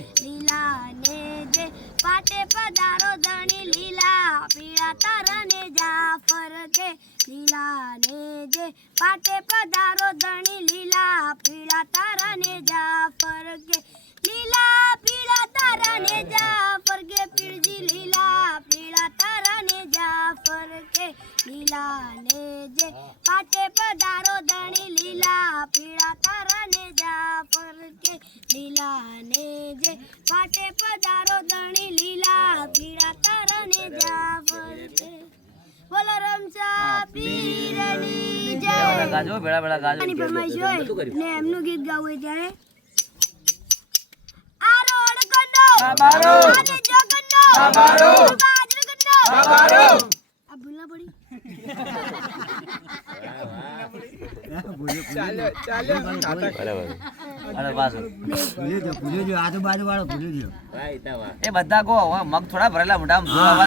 લીલા ને જે પાટે પધારો ધણી લીલા પીળા તારને જાફર કે લીલા ને જે પાટે પધારો ધણી લીલા પીળા તારને જાફર કે લીલા પીળા તારને જાફર કે પીળજી લીલા પીળા તારને જાફર કે લીલા ને જે પાટે પધારો ધણી લીલા પીળા તારને જાફર કે લીલા ને જે પાટે પધારો ધણી લીલા પીળા તારને જાફર કે બોલો રમસા પીરની જય ગાજો બેડા બેડા ગાજો આની ફરમાઈશ હોય ને એમનું ગીત ગાવું હોય ત્યારે આ રોડ કંડો બારો આજે જો કંડો બારો બાજરો કંડો બારો આ ભૂલના પડી ચાલ્યો ચાલ્યો નાટક બરાબર અરે પાછો ભૂલી જો આજુબાજુ વાળો ભૂલી ગયો એ બધા કો મગ થોડા ભરેલા મોઢામાં